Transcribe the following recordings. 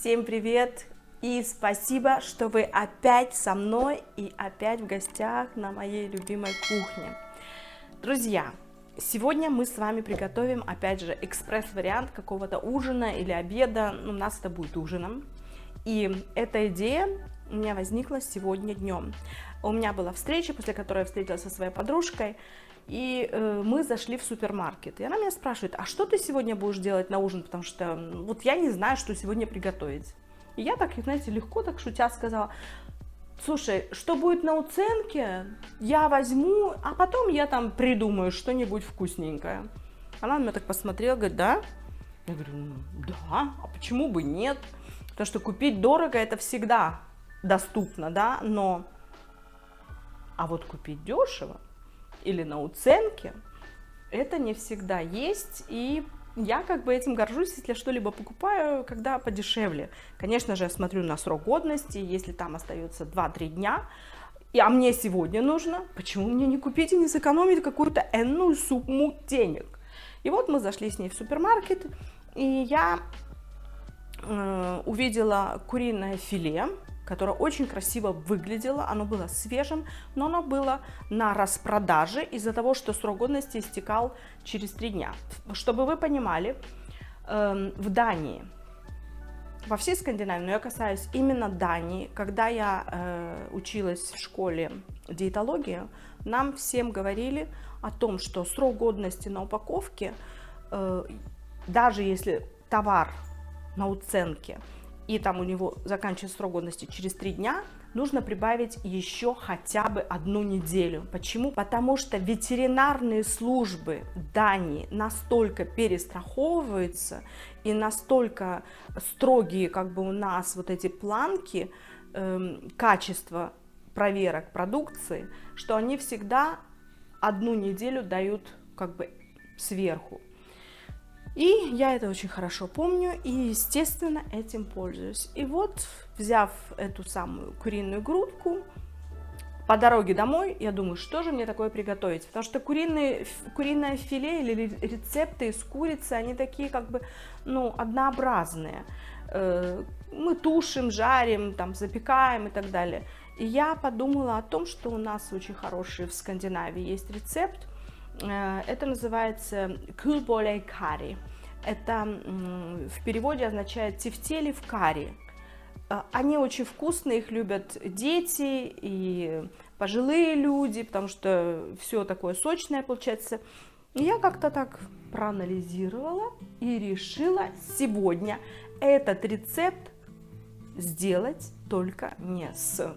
Всем привет и спасибо, что вы опять со мной и опять в гостях на моей любимой кухне. Друзья, сегодня мы с вами приготовим опять же экспресс-вариант какого-то ужина или обеда. У нас это будет ужином. И эта идея у меня возникла сегодня днем. У меня была встреча, после которой я встретилась со своей подружкой. И мы зашли в супермаркет. И она меня спрашивает, а что ты сегодня будешь делать на ужин? Потому что вот я не знаю, что сегодня приготовить. И я так, знаете, легко так шутя сказала, слушай, что будет на уценке, я возьму, а потом я там придумаю что-нибудь вкусненькое. Она на меня так посмотрела, говорит, да? Я говорю, да, а почему бы нет? Потому что купить дорого это всегда доступно, да, но... А вот купить дешево или на уценке, это не всегда есть, и я как бы этим горжусь, если я что-либо покупаю, когда подешевле. Конечно же, я смотрю на срок годности, если там остается 2-3 дня, а мне сегодня нужно, почему мне не купить и не сэкономить какую-то энную сумму денег? И вот мы зашли с ней в супермаркет, и я увидела куриное филе, которое очень красиво выглядело, оно было свежим, но оно было на распродаже из-за того, что срок годности истекал через 3 дня. Чтобы вы понимали, в Дании, во всей Скандинавии, но я касаюсь именно Дании, когда я училась в школе диетологии, нам всем говорили о том, что срок годности на упаковке, даже если товар на уценке, и там у него заканчивается срок годности через 3 дня, нужно прибавить еще хотя бы 1 неделю. Почему? Потому что ветеринарные службы Дании настолько перестраховываются и настолько строгие как бы у нас вот эти планки качества проверок продукции, что они всегда 1 неделю дают как бы сверху. И я это очень хорошо помню и, естественно, этим пользуюсь. И вот, взяв эту самую куриную грудку, по дороге домой, я думаю, что же мне такое приготовить? Потому что куриное филе или рецепты из курицы, они такие как бы, однообразные. Мы тушим, жарим, там, запекаем и так далее. И я подумала о том, что у нас очень хороший в Скандинавии есть рецепт. Это называется кюльболей карри. Это в переводе означает тефтели в карри. Они очень вкусные, их любят дети и пожилые люди, потому что все такое сочное получается. И я как-то так проанализировала и решила сегодня этот рецепт сделать только не с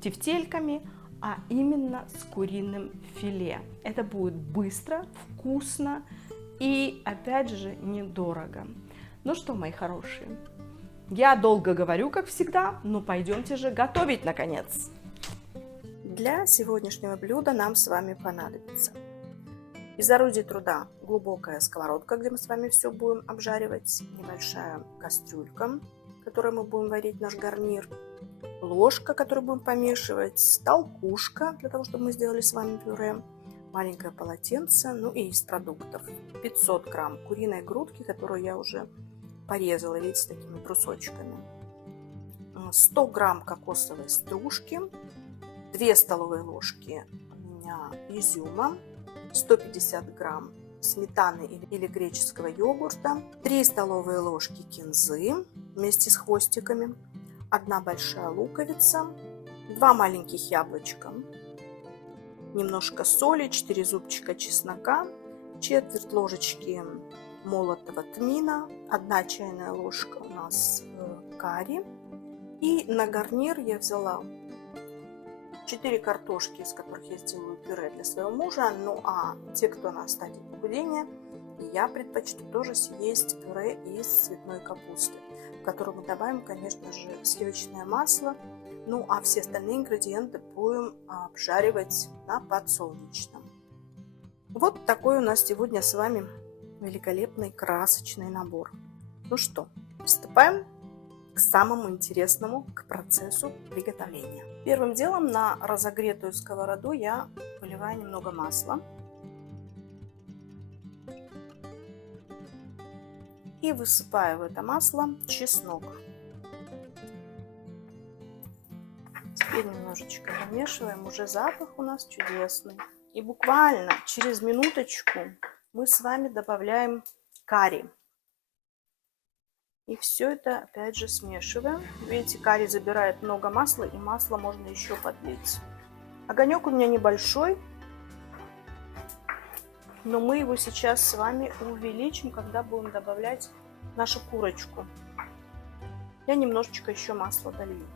тефтельками, а именно с куриным филе. Это будет быстро, вкусно и, опять же, недорого. Ну что, мои хорошие, я долго говорю, как всегда, но пойдемте же готовить, наконец. Для сегодняшнего блюда нам с вами понадобится из орудий труда глубокая сковородка, где мы с вами все будем обжаривать, небольшая кастрюлька, в которой мы будем варить наш гарнир, ложка, которую будем помешивать, толкушка, для того, чтобы мы сделали с вами пюре, маленькое полотенце, и из продуктов 500 грамм куриной грудки, которую я уже порезала, видите, такими брусочками, 100 грамм кокосовой стружки, 2 столовые ложки у меня изюма, 150 грамм сметаны или греческого йогурта, 3 столовые ложки кинзы вместе с хвостиками, 1 большая луковица, 2 маленьких яблочка, немножко соли, 4 зубчика чеснока, четверть ложечки молотого тмина, 1 чайная ложка у нас карри. И на гарнир я взяла 4 картошки, из которых я сделаю пюре для своего мужа. А те, кто на стадии похудения, я предпочту тоже съесть пюре из цветной капусты, в которую мы добавим, конечно же, сливочное масло. А все остальные ингредиенты будем обжаривать на подсолнечном. Вот такой у нас сегодня с вами великолепный красочный набор. Ну что, приступаем к самому интересному, к процессу приготовления. Первым делом на разогретую сковороду я выливаю немного масла. И высыпаю в это масло чеснок. Теперь немножечко помешиваем. Уже запах у нас чудесный. И буквально через минуточку мы с вами добавляем карри. И все это опять же смешиваем. Видите, карри забирает много масла, и масло можно еще подлить. Огонек у меня небольшой, но мы его сейчас с вами увеличим, когда будем добавлять нашу курочку. Я немножечко еще масла долью.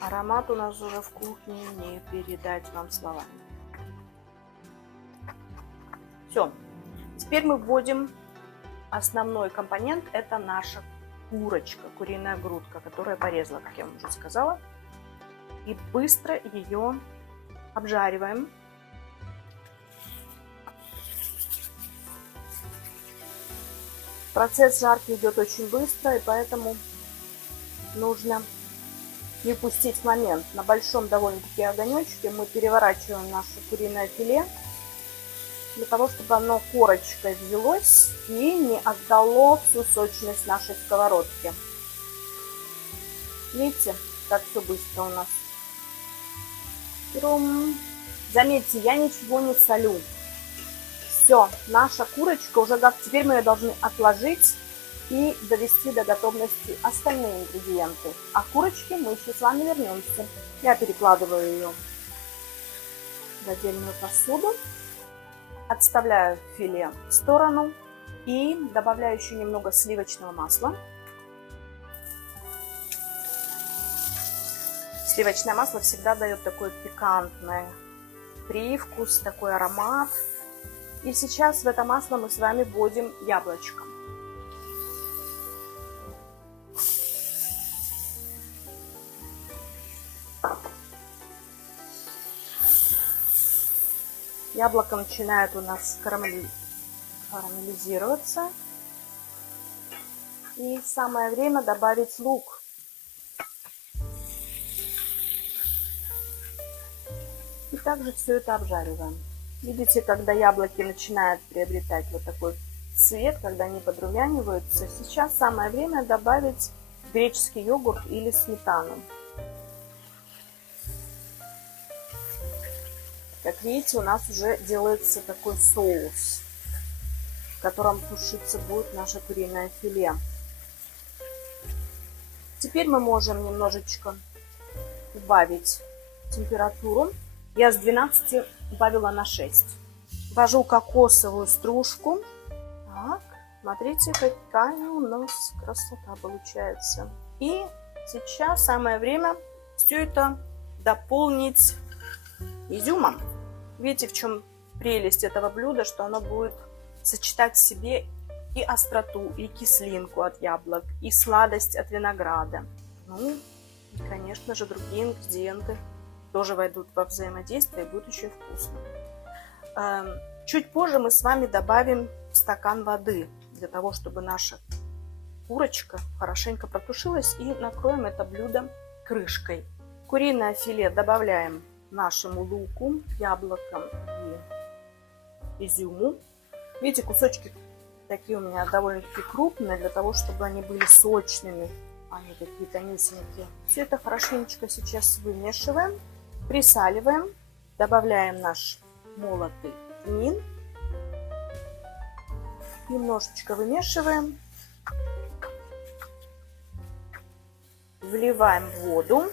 Аромат у нас уже в кухне не передать вам словами. Все. Теперь мы вводим основной компонент. Это наша курочка, куриная грудка, которую я порезала, как я вам уже сказала. И быстро ее обжариваем. Процесс жарки идет очень быстро, и поэтому нужно не упустить момент. На большом довольно-таки огонечке мы переворачиваем наше куриное филе, для того, чтобы оно корочкой взялось и не отдало всю сочность нашей сковородки. Видите, как все быстро у нас. Заметьте, я ничего не солю. Все, наша курочка уже готова. Теперь мы ее должны отложить и довести до готовности остальные ингредиенты. А к курочке мы еще с вами вернемся. Я перекладываю ее в отдельную посуду. Отставляю филе в сторону и добавляю еще немного сливочного масла. Сливочное масло всегда дает такой пикантный привкус, такой аромат. И сейчас в это масло мы с вами вводим яблочко. Яблоко начинает у нас карамелизироваться. И самое время добавить лук. И также все это обжариваем. Видите, когда яблоки начинают приобретать вот такой цвет, когда они подрумяниваются, сейчас самое время добавить греческий йогурт или сметану. Как видите, у нас уже делается такой соус, в котором тушиться будет наше куриное филе. Теперь мы можем немножечко убавить температуру. Я с 12 убавила на 6. Ввожу кокосовую стружку. Так, смотрите, какая у нас красота получается. И сейчас самое время все это дополнить изюмом. Видите, в чем прелесть этого блюда, что оно будет сочетать в себе и остроту, и кислинку от яблок, и сладость от винограда. Ну, и, конечно же, другие ингредиенты тоже войдут во взаимодействие и будет еще и вкусно. Чуть позже мы с вами добавим стакан воды, для того, чтобы наша курочка хорошенько протушилась, и накроем это блюдо крышкой. Куриное филе добавляем нашему луку, яблокам и изюму. Видите, кусочки такие у меня довольно-таки крупные, для того, чтобы они были сочными, а не какие-то низенькие. Все это хорошенечко сейчас вымешиваем, присаливаем, добавляем наш молотый тмин, немножечко вымешиваем, вливаем воду,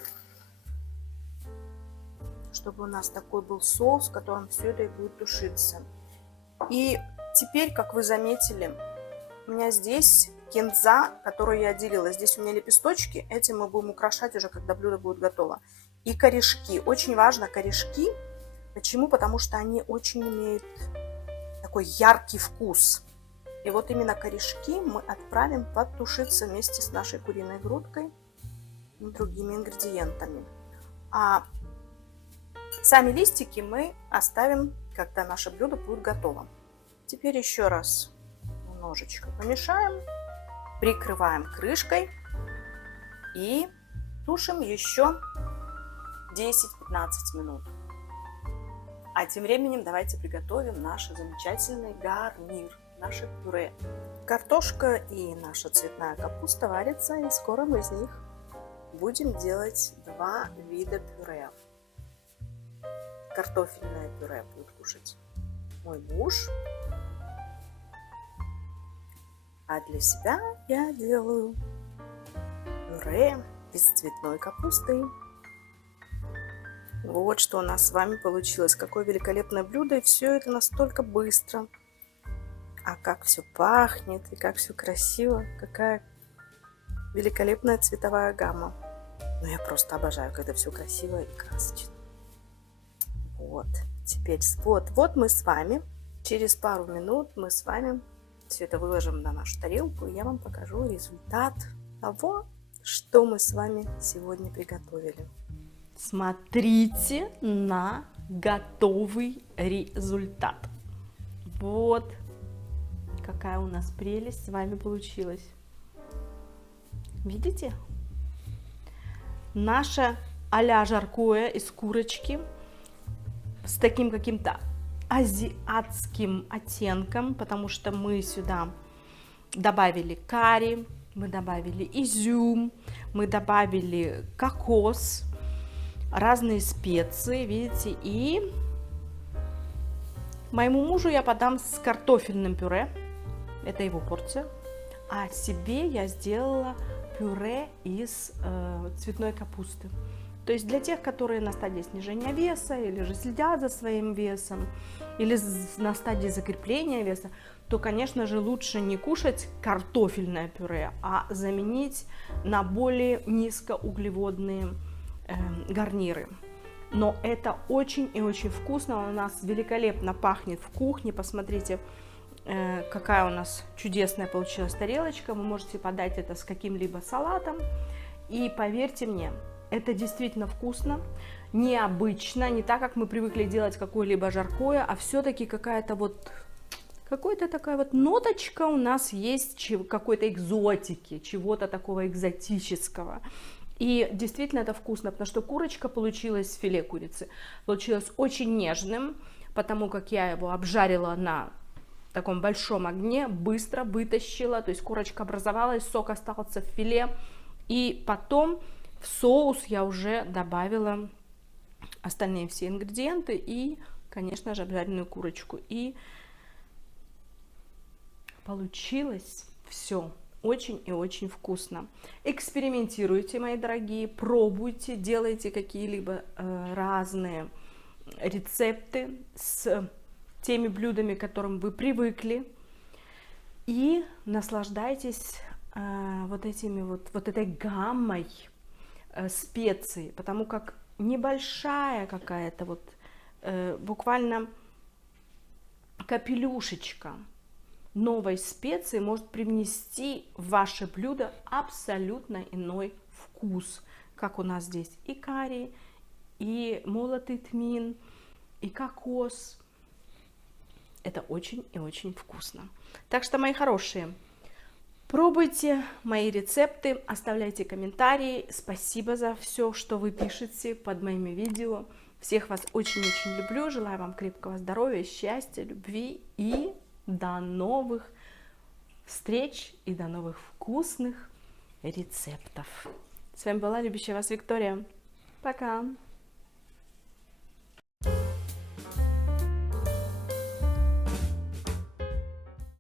чтобы у нас такой был соус, в котором все это и будет тушиться. И теперь, как вы заметили, у меня здесь кинза, которую я отделила. Здесь у меня лепесточки, этим мы будем украшать уже, когда блюдо будет готово. И корешки. Очень важно корешки. Почему? Потому что они очень имеют такой яркий вкус. И вот именно корешки мы отправим подтушиться вместе с нашей куриной грудкой и другими ингредиентами. А сами листики мы оставим, когда наше блюдо будет готово. Теперь еще раз немножечко помешаем, прикрываем крышкой и тушим еще 10-15 минут. А тем временем давайте приготовим наш замечательный гарнир наше пюре. Картошка и наша цветная капуста варятся, и скоро мы из них будем делать два вида пюре. Картофельное пюре будет кушать мой муж, а для себя я делаю пюре из цветной капусты. Вот что у нас с вами получилось. Какое великолепное блюдо, и все это настолько быстро. А как все пахнет, и как все красиво. Какая великолепная цветовая гамма. Ну, я просто обожаю, когда все красиво и красочно. Вот, теперь вот мы с вами, через пару минут мы с вами все это выложим на нашу тарелку, и я вам покажу результат того, что мы с вами сегодня приготовили. Смотрите на готовый результат. Вот какая у нас прелесть с вами получилась. Видите? Наше а-ля жаркое из курочки с таким каким-то азиатским оттенком, потому что мы сюда добавили карри, мы добавили изюм, мы добавили кокос, разные специи, видите, и моему мужу я подам с картофельным пюре, это его порция, а себе я сделала пюре из цветной капусты. То есть для тех, которые на стадии снижения веса, или же следят за своим весом, или на стадии закрепления веса, то, конечно же, лучше не кушать картофельное пюре, а заменить на более низкоуглеводные гарниры. Но это очень и очень вкусно, у нас великолепно пахнет в кухне. Посмотрите, какая у нас чудесная получилась тарелочка. Вы можете подать это с каким-либо салатом, и поверьте мне, это действительно вкусно, необычно, не так, как мы привыкли делать какое-либо жаркое, а все-таки какая-то вот, какая-то такая вот ноточка у нас есть какой-то экзотики, чего-то такого экзотического. И действительно это вкусно, потому что курочка получилась, филе курицы, получилось очень нежным, потому как я его обжарила на таком большом огне, быстро вытащила, то есть курочка образовалась, сок остался в филе, и потом в соус я уже добавила остальные все ингредиенты и, конечно же, обжаренную курочку. И получилось все очень и очень вкусно. Экспериментируйте, мои дорогие, пробуйте, делайте какие-либо разные рецепты с теми блюдами, к которым вы привыкли, и наслаждайтесь вот этой гаммой специй, потому как небольшая какая-то вот буквально капелюшечка новой специи может привнести в ваше блюдо абсолютно иной вкус, как у нас здесь и карри, и молотый тмин, и кокос. Это очень и очень вкусно. Так что, мои хорошие, пробуйте мои рецепты, оставляйте комментарии. Спасибо за все, что вы пишете под моими видео. Всех вас очень-очень люблю. Желаю вам крепкого здоровья, счастья, любви. И до новых встреч и до новых вкусных рецептов. С вами была любящая вас Виктория. Пока!